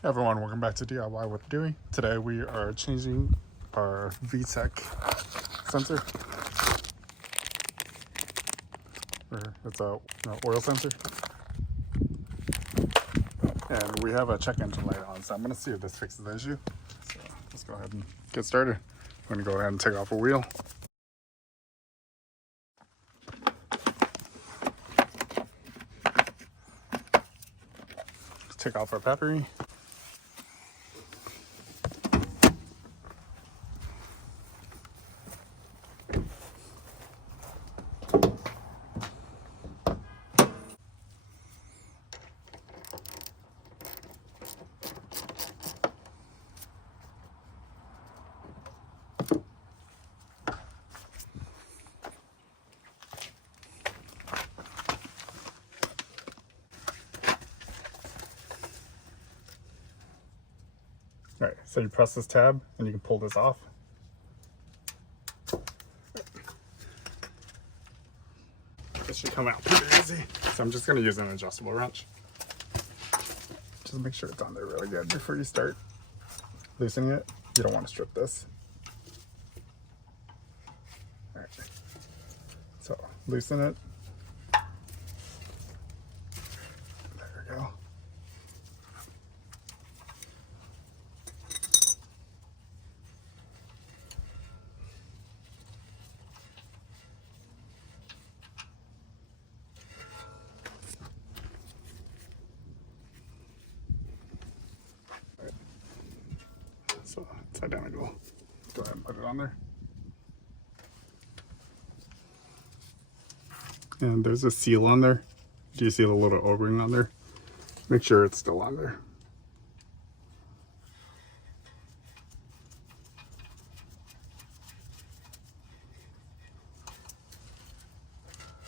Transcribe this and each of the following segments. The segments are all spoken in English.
Hey everyone, welcome back to DIY with Dewey. Today we are changing our Vtec sensor. It's a oil sensor. And we have a check engine light on, so I'm going to see if this fixes the issue. So let's go ahead and get started. I'm going to go ahead and take off a wheel. Take off our battery. All right, so you press this tab and you can pull this off. This should come out pretty easy. So I'm just gonna use an adjustable wrench. Just make sure it's on there really good before you start loosening it. You don't want to strip this. All right, so loosen it. There we go. So it's identical. Go ahead and put it on there. And there's a seal on there. Do you see the little O-ring on there? Make sure it's still on there.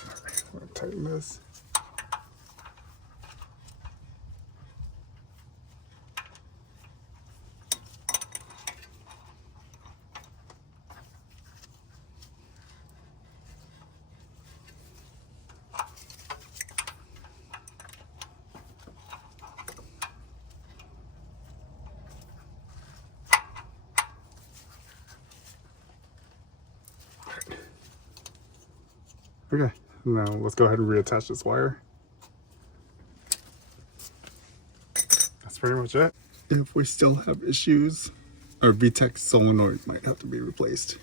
All right, I'm gonna tighten this. Okay, now let's go ahead and reattach this wire. That's pretty much it. If we still have issues, our Vtec solenoid might have to be replaced.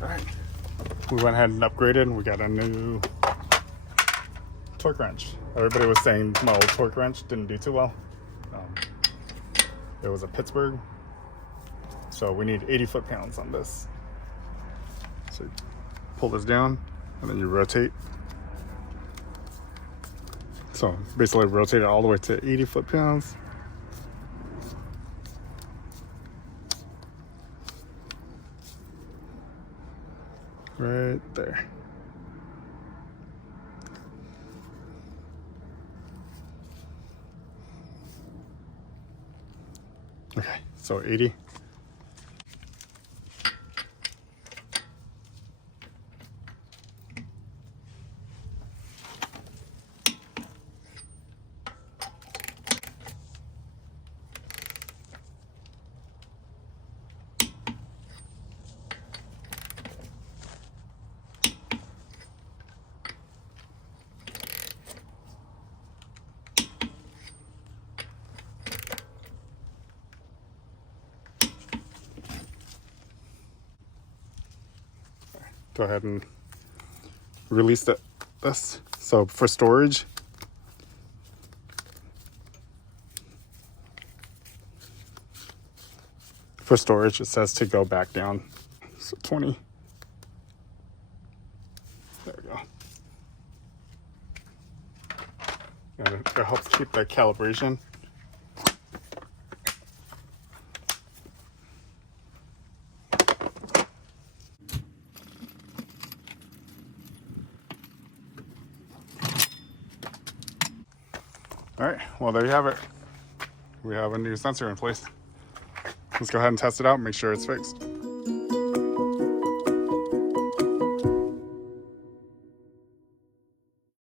All right, we went ahead and upgraded and we got a new torque wrench. Everybody was saying my old torque wrench didn't do too well. It was a Pittsburgh, so we need 80 foot-pounds on this. So you pull this down and then you rotate. So basically rotate it all the way to 80 foot-pounds. Right there. Okay, so 80. go ahead and release this. So for storage, it says to go back down. So 20. There we go. And it helps keep the calibration. All right, well, there you have it. We have a new sensor in place. Let's go ahead and test it out and make sure it's fixed.